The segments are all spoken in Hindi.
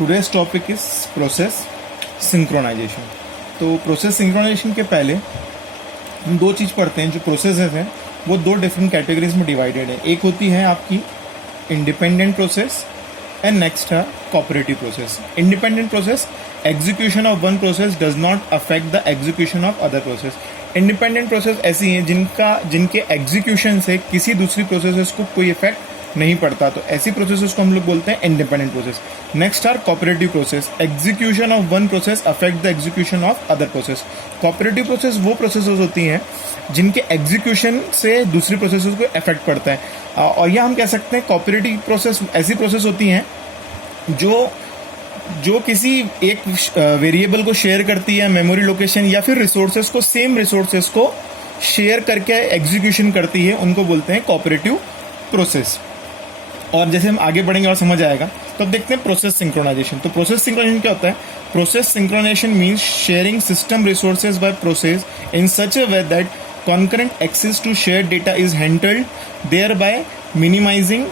Today's topic is process synchronization. तो प्रोसेस सिंक्रोनाइजेशन के पहले हम दो चीज़ पढ़ते हैं। जो प्रोसेसेस हैं वो दो डिफरेंट कैटेगरीज में डिवाइडेड है। एक होती है आपकी इंडिपेंडेंट प्रोसेस एंड नेक्स्ट है cooperative process. Independent process, execution of one process does not affect the execution of other process. Independent process ऐसी हैं जिनके एग्जीक्यूशन से किसी दूसरी प्रोसेस को कोई इफेक्ट नहीं पड़ता, तो ऐसी प्रोसेसेस को हम लोग बोलते हैं independent process. Next are cooperative process, execution of one process affect the execution of other process. Cooperative process वो प्रोसेसेस होती हैं जिनके एग्जीक्यूशन से दूसरी प्रोसेसेस को इफेक्ट पड़ता है। और यह हम कह सकते हैं कोऑपरेटिव प्रोसेस ऐसी प्रोसेस होती हैं जो किसी एक वेरिएबल को शेयर करती है, मेमोरी लोकेशन या फिर रिसोर्सेज को, सेम रिसोर्सेज को शेयर करके एग्जीक्यूशन करती है, उनको बोलते हैं कोऑपरेटिव प्रोसेस। और जैसे हम आगे बढ़ेंगे और समझ आएगा। तो अब देखते हैं प्रोसेस सिंक्रोनाइजेशन। तो प्रोसेस सिंक्रोनाइजेशन क्या होता है? Process synchronization means sharing system resources by process in such a way that concurrent access to shared data is handled, thereby minimizing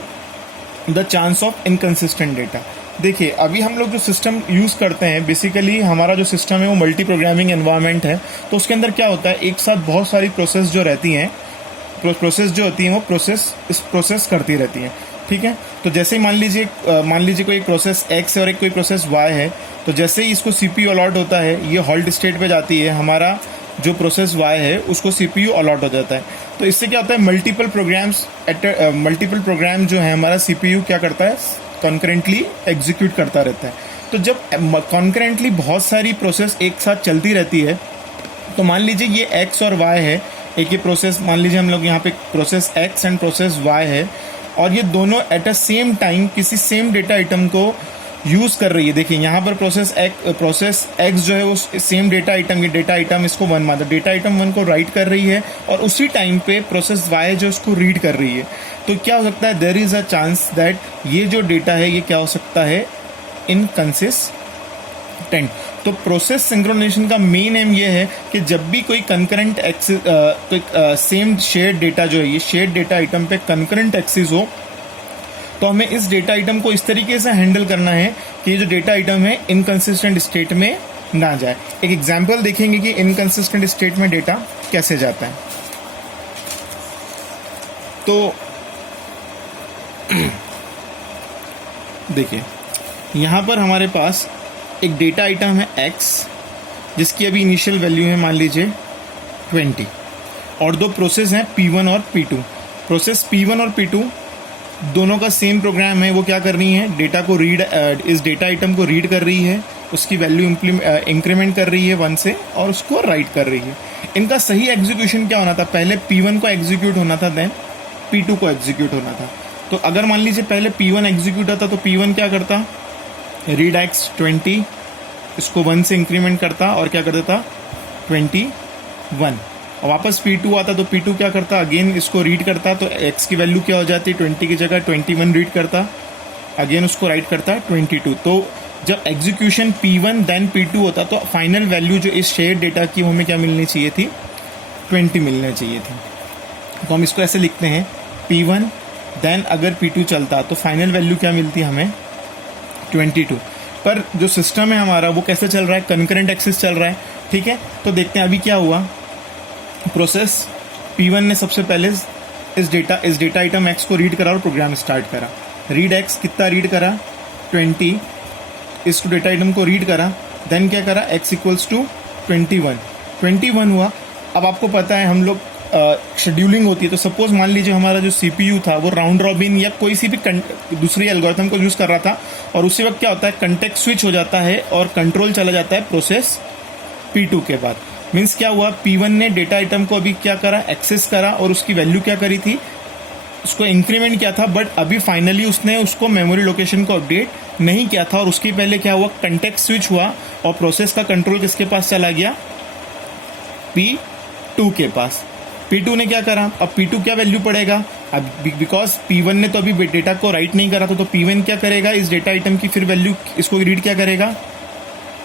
the chance of inconsistent data। देखिए, अभी हम लोग जो सिस्टम यूज़ करते हैं, बेसिकली हमारा जो सिस्टम है वो मल्टी प्रोग्रामिंग एनवायरनमेंट है। तो उसके अंदर क्या होता है, एक साथ बहुत सारी प्रोसेस जो रहती हैं, प्रोसेस जो होती हैं वो प्रोसेस करती रहती हैं। ठीक है, तो जैसे ही मान लीजिए कोई प्रोसेस एक्स है और एक कोई प्रोसेस वाई है, तो जैसे ही इसको सीपीयू अलॉट होता है, ये हॉल्ट स्टेट पे जाती है, हमारा जो प्रोसेस वाई है उसको सीपीयू अलॉट हो जाता है। तो इससे क्या होता है, मल्टीपल प्रोग्राम जो है हमारा सीपीयू क्या करता है, कॉन्करेंटली एग्जीक्यूट करता रहता है। तो जब कॉन्करेंटली बहुत सारी प्रोसेस एक साथ चलती रहती है, तो मान लीजिए ये एक्स और वाई है, एक ये प्रोसेस, मान लीजिए हम लोग यहाँ पे process X and process Y है, और ये दोनों एट अ सेम टाइम किसी सेम डेटा आइटम को यूज कर रही है। देखिए यहाँ पर प्रोसेस एक्स जो है वो सेम डेटा आइटम, ये डेटा आइटम इसको वन माना, डेटा आइटम वन को राइट कर रही है, और उसी टाइम पे प्रोसेस वाई जो उसको रीड कर रही है। तो क्या हो सकता है, there is a chance that ये जो डेटा है ये क्या हो सकता है, इनकंसिस्टेंट। तो प्रोसेस सिंक्रोनाइजेशन का मेन एम ये है कि जब भी कोई concurrent access, same shared data जो है, ये शेयर्ड डेटा आइटम पे कंकरेंट एक्सेस हो, तो हमें इस डेटा आइटम को इस तरीके से हैंडल करना है कि ये जो डेटा आइटम है इनकंसिस्टेंट स्टेट में ना जाए। एक एग्जांपल देखेंगे कि इनकंसिस्टेंट स्टेट में डेटा कैसे जाता है। तो देखिए यहाँ पर हमारे पास एक डेटा आइटम है x, जिसकी अभी इनिशियल वैल्यू है मान लीजिए 20, और दो प्रोसेस हैं P1 और P2। प्रोसेस P1 और P2 दोनों का सेम प्रोग्राम है, वो क्या कर रही है, डेटा को रीड, इस डेटा आइटम को रीड कर रही है, उसकी वैल्यू इंक्रीमेंट कर रही है 1 से, और उसको राइट कर रही है। इनका सही एग्जीक्यूशन क्या होना था, पहले P1 को एग्जीक्यूट होना था, देन P2 को एग्जीक्यूट होना था। तो अगर मान लीजिए पहले P1 एग्जीक्यूट होता तो P1 क्या करता, रीड एक्स 20, इसको 1 से इंक्रीमेंट करता और क्या कर देता 21, और वापस P2 आता तो P2 क्या करता, अगेन इसको रीड करता, तो x की वैल्यू क्या हो जाती, 20 की जगह 21 रीड करता, अगेन उसको राइट करता 22। तो जब एग्जीक्यूशन P1 देन P2 होता तो फाइनल वैल्यू जो इस शेयर डेटा की हमें क्या मिलनी चाहिए थी, 20 मिलनी चाहिए थी। तो हम इसको ऐसे लिखते हैं, P1 देन अगर P2 चलता तो फाइनल वैल्यू क्या मिलती हमें, 22। पर जो सिस्टम है हमारा वो कैसे चल रहा है, कंकरेंट एक्सेस चल रहा है। ठीक है, तो देखते हैं अभी क्या हुआ। प्रोसेस P1 ने सबसे पहले इस डेटा आइटम x को रीड करा और प्रोग्राम स्टार्ट करा। रीड x कितना रीड करा, 20, इस डेटा आइटम को रीड करा, देन क्या करा, x इक्वल्स टू 21 हुआ। अब आपको पता है हम लोग शेड्यूलिंग होती है, तो सपोज मान लीजिए हमारा जो CPU था वो राउंड रॉबिन या कोई सी भी दूसरी एल्गोरिथम को यूज कर रहा था, और उसी वक्त क्या होता है, कंटेक्स्ट स्विच हो जाता है और कंट्रोल चला जाता है प्रोसेस P2 के बाद। मीन्स क्या हुआ, P1 ने डेटा आइटम को अभी क्या करा, एक्सेस करा, और उसकी वैल्यू क्या करी थी, उसको इंक्रीमेंट किया था, बट अभी फाइनली उसने उसको मेमोरी लोकेशन को अपडेट नहीं किया था, और उसके पहले क्या हुआ, कंटेक्स्ट स्विच हुआ और प्रोसेस का कंट्रोल किसके पास चला गया, P2 के पास। P2 ने क्या करा, अब P2 क्या वैल्यू पड़ेगा, अब बिकॉज P1 ने तो अभी डेटा को राइट नहीं करा था, तो P1 क्या करेगा, इस डेटा आइटम की फिर वैल्यू इसको रीड क्या करेगा,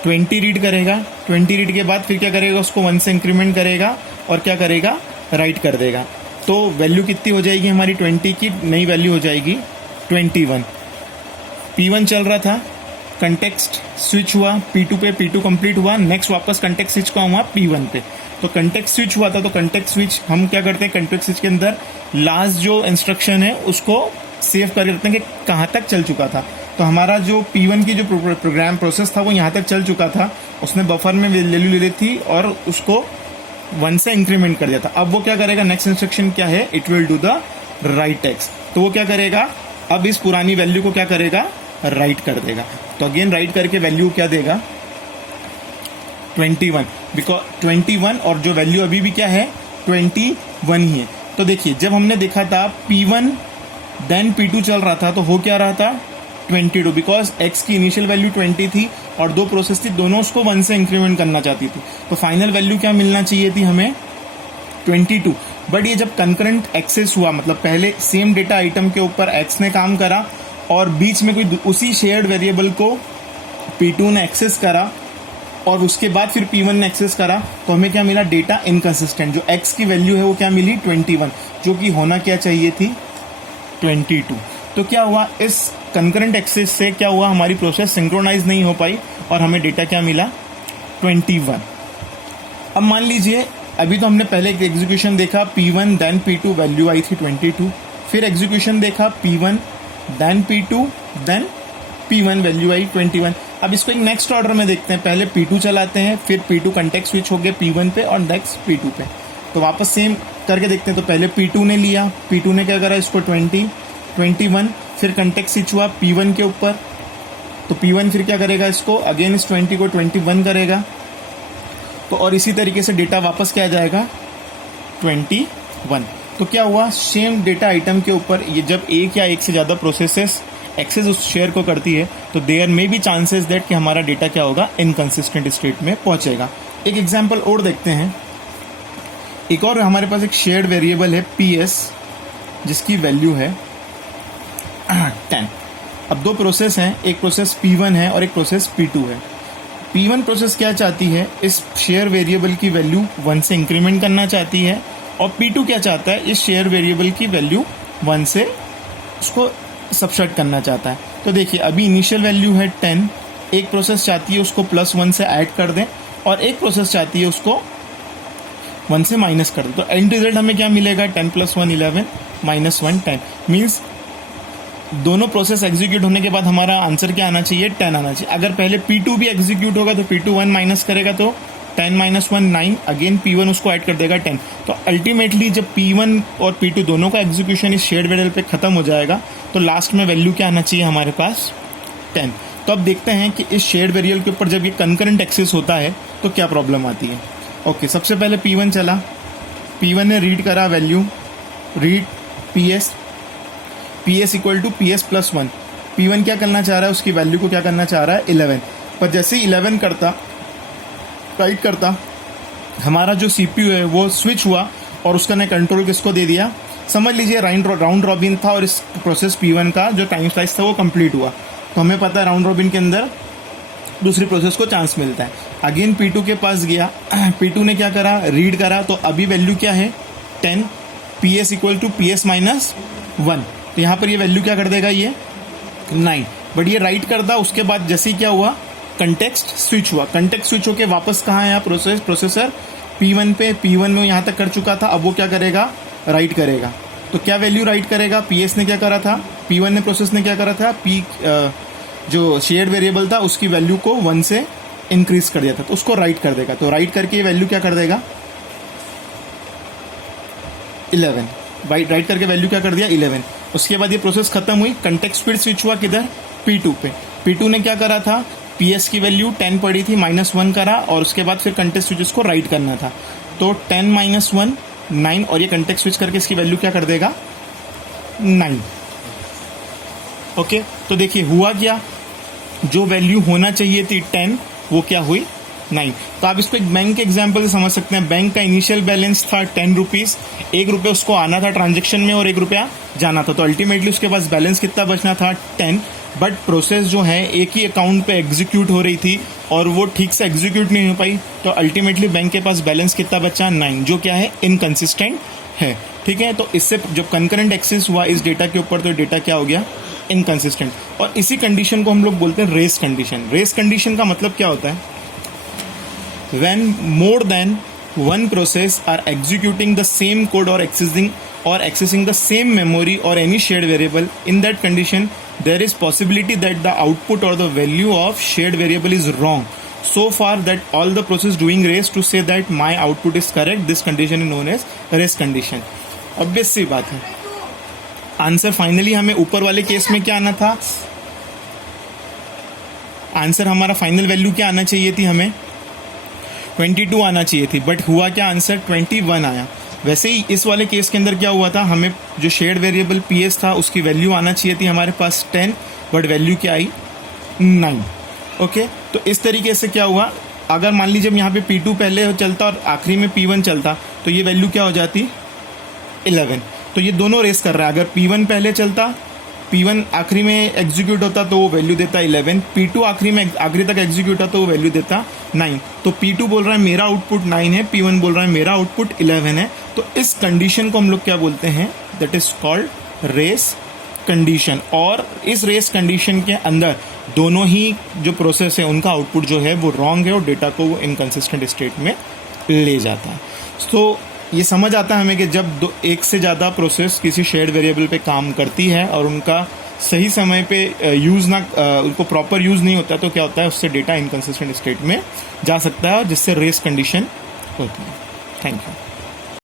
20 रीड करेगा। 20 रीड के बाद फिर क्या करेगा, उसको 1 से इंक्रीमेंट करेगा और क्या करेगा, राइट कर देगा। तो वैल्यू कितनी हो जाएगी हमारी, 20 की नई वैल्यू हो जाएगी 21। P1 चल रहा था, कंटेक्स्ट स्विच हुआ P2 पे, P2 कंप्लीट हुआ, नेक्स्ट वापस कंटेक्स्ट स्विच का हुआ P1 पे। तो कंटेक्स्ट स्विच हुआ था, तो कंटेक्स्ट स्विच हम क्या करते हैं, कंटेक्स्ट स्विच के अंदर लास्ट जो इंस्ट्रक्शन है उसको सेव कर रखते हैं कि कहाँ तक चल चुका था। तो हमारा जो P1 की जो प्रोग्राम प्रोसेस था वो यहाँ तक चल चुका था, उसने बफर में वैल्यू ले ली थी और उसको 1 से इंक्रीमेंट कर दिया था। अब वो क्या करेगा, नेक्स्ट इंस्ट्रक्शन क्या है, it will do the right x. तो वो क्या करेगा, अब इस पुरानी वैल्यू को क्या करेगा, राइट कर देगा। तो अगेन राइट करके वैल्यू क्या देगा, 21, बिकॉज 21 और जो वैल्यू अभी भी क्या है 21 ही है। तो देखिए जब हमने देखा था P1 देन P2 चल रहा था तो हो क्या रहा था 22, बिकॉज x की इनिशियल वैल्यू 20 थी और दो प्रोसेस थी, दोनों उसको 1 से इंक्रीमेंट करना चाहती थी। तो फाइनल वैल्यू क्या मिलना चाहिए थी हमें 22। बट ये जब कंकरेंट एक्सेस हुआ, मतलब पहले सेम डेटा आइटम के ऊपर x ने काम करा और बीच में कोई उसी शेयर्ड वेरिएबल को P2 ने एक्सेस करा और उसके बाद फिर P1 ने एक्सेस करा, तो हमें क्या मिला, डेटा इनकंसिस्टेंट। जो x की वैल्यू है वो क्या मिली 21, जो कि होना क्या चाहिए थी 22। तो क्या हुआ, इस कंकरेंट एक्सेस से क्या हुआ, हमारी प्रोसेस सिंक्रोनाइज नहीं हो पाई और हमें डेटा क्या मिला 21। अब मान लीजिए अभी तो हमने पहले एक एग्जीक्यूशन देखा P1 देन P2 वैल्यू आई थी 22, फिर एग्जीक्यूशन देखा P1 then P2 then P1 value आई 21। अब इसको एक नेक्स्ट ऑर्डर में देखते हैं, पहले P2 चलाते हैं, फिर P2 कंटेक्स्ट स्विच हो गया P1 पे और नेक्स्ट P2 पे। तो वापस सेम करके देखते हैं। तो पहले P2 ने लिया, P2 ने क्या करा, इसको 20 21, फिर कंटेक्स्ट स्विच हुआ P1 के ऊपर, तो P1 फिर क्या करेगा, इसको अगेन इस 20 को 21 करेगा। तो और इसी तरीके से डेटा वापस क्या आ जाएगा 21। तो क्या हुआ, सेम डेटा आइटम के ऊपर ये जब एक या एक से ज़्यादा प्रोसेसेस एक्सेस उस शेयर को करती है तो there may be chances that कि हमारा डेटा क्या होगा, इनकंसिस्टेंट स्टेट में पहुंचेगा। एक एग्जांपल और देखते हैं। एक और हमारे पास एक शेयर्ड वेरिएबल है PS जिसकी वैल्यू है 10। अब दो प्रोसेस हैं, एक प्रोसेस P1 है और एक प्रोसेस P2 है। P1 प्रोसेस क्या चाहती है, इस शेयर वेरिएबल की वैल्यू 1 से इंक्रीमेंट करना चाहती है और P2 क्या चाहता है, इस शेयर वेरिएबल की वैल्यू 1 से उसको सबट्रैक्ट करना चाहता है। तो देखिए अभी इनिशियल वैल्यू है 10, एक प्रोसेस चाहती है उसको +1 से ऐड कर दें और एक प्रोसेस चाहती है उसको 1 से माइनस कर दें। तो एंड रिजल्ट हमें क्या मिलेगा, 10 + 1 11 -1 10। मीन्स दोनों प्रोसेस एग्जीक्यूट होने के बाद हमारा आंसर क्या आना चाहिए, 10 आना चाहिए। अगर पहले P2 भी एग्जीक्यूट होगा तो P2 1 माइनस करेगा तो 10 - 1 9, अगेन P1 उसको ऐड कर देगा 10। तो अल्टीमेटली जब P1 और P2 दोनों का एग्जीक्यूशन इस शेयर्ड वेरिएबल पे खत्म हो जाएगा तो लास्ट में वैल्यू क्या आना चाहिए हमारे पास 10। तो अब देखते हैं कि इस शेयर्ड वेरिएबल के ऊपर जब ये कंकरेंट एक्सेस होता है तो क्या प्रॉब्लम आती है। ओके, सबसे पहले P1 चला, P1 ने रीड करा value, read PS equal to PS + 1। P1 क्या करना चाह रहा है, उसकी वैल्यू को क्या करना चाह रहा है 11। पर जैसे ही 11 करता, राइट करता, हमारा जो CPU है वो स्विच हुआ और उसका ने कंट्रोल किसको दे दिया, समझ लीजिए राउंड रॉबिन था और इस प्रोसेस P1 का जो टाइम स्लाइस था वो कंप्लीट हुआ। तो हमें पता है राउंड रॉबिन के अंदर दूसरी प्रोसेस को चांस मिलता है। अगेन P2 के पास गया, P2 ने क्या करा, रीड करा, तो अभी वैल्यू क्या है 10, PS इक्वल टू PS - 1। तो यहाँ पर ये वैल्यू क्या कर देगा, ये 9। बट ये राइट करता, उसके बाद जैसे ही क्या हुआ, कंटेक्स्ट स्विच हुआ। कंटेक्स्ट स्विच होके वापस कहाँ है प्रोसेसर P1 पे, P1 में यहाँ तक कर चुका था, अब वो क्या करेगा, राइट करेगा। तो क्या वैल्यू राइट करेगा, PS ने क्या करा था, P1 ने प्रोसेस ने क्या करा था, जो शेयर्ड वेरिएबल था उसकी वैल्यू को 1 से इंक्रीज कर दिया था, तो उसको राइट कर देगा। तो राइट करके ये वैल्यू क्या कर देगा 11, राइट करके वैल्यू क्या कर दिया 11। उसके बाद ये प्रोसेस खत्म हुई, कंटेक्स्ट फिर स्विच हुआ किधर, P2 पे। P2 ने क्या करा था, PS की वैल्यू 10 पड़ी थी, -1 करा और उसके बाद फिर कंटेक्स्ट स्विच को राइट करना था। तो 10 - 1 9 और ये कंटेक्स्ट स्विच करके इसकी वैल्यू क्या कर देगा 9। ओके, तो देखिए हुआ क्या, जो वैल्यू होना चाहिए थी 10 वो क्या हुई 9। तो आप इसको एक बैंक के एग्जाम्पल से समझ सकते हैं। बैंक का इनिशियल बैलेंस था 10 रुपीज़, 1 रुपये उसको आना था ट्रांजेक्शन में और 1 रुपया जाना था। तो अल्टीमेटली उसके पास बैलेंस कितना बचना था 10। बट प्रोसेस जो है एक ही अकाउंट पे एग्जीक्यूट हो रही थी और वो ठीक से एग्जीक्यूट नहीं हो पाई, तो अल्टीमेटली बैंक के पास बैलेंस कितना बचा 9, जो क्या है इनकंसिस्टेंट है। ठीक है, तो इससे जब कंकरेंट एक्सेस हुआ इस डेटा के ऊपर तो डेटा क्या हो गया इनकंसिस्टेंट। और इसी कंडीशन को हम लोग बोलते हैं रेस कंडीशन। रेस कंडीशन का मतलब क्या होता है? When more than one process are executing the same code or accessing the same memory or any shared variable, in that condition there is possibility that the output or the value of shared variable is wrong, so far that all the process doing race to say that my output is correct. This condition is known as race condition. obvious सी बात है। आंसर फाइनली हमें ऊपर वाले केस में क्या आना था? आंसर हमारा फाइनल वैल्यू क्या आना चाहिए थी? हमें 22 आना चाहिए थी, बट हुआ क्या? आंसर 21 आया। वैसे ही इस वाले केस के अंदर क्या हुआ था? हमें जो शेयर्ड वेरिएबल PS था उसकी वैल्यू आना चाहिए थी हमारे पास 10, बट वैल्यू क्या आई? 9। ओके, तो इस तरीके से क्या हुआ? अगर मान लीजिए यहाँ पे P2 पहले चलता और आखिरी में P1 चलता तो ये वैल्यू क्या हो जाती? 11। तो ये दोनों रेस कर रहा है। अगर P1 पहले चलता, P1 आखिरी में एग्जीक्यूट होता तो वो वैल्यू देता 11, P2 आखिरी तक एग्जीक्यूट होता तो वो वैल्यू देता 9। तो P2 बोल रहा है मेरा आउटपुट 9 है, P1 बोल रहा है मेरा आउटपुट 11 है। तो इस कंडीशन को हम लोग क्या बोलते हैं? That is called race condition. और इस रेस कंडीशन के अंदर दोनों ही जो प्रोसेस है उनका आउटपुट जो है वो रॉन्ग है और डेटा को वो इनकंसिस्टेंट स्टेट में ले जाता है। तो ये समझ आता है हमें कि जब एक से ज़्यादा प्रोसेस किसी शेयर्ड वेरिएबल पे काम करती है और उनका सही समय पे उनको प्रॉपर यूज़ नहीं होता तो क्या होता है? उससे डेटा इनकंसिस्टेंट स्टेट में जा सकता है और जिससे रेस कंडीशन होती है। Thank you.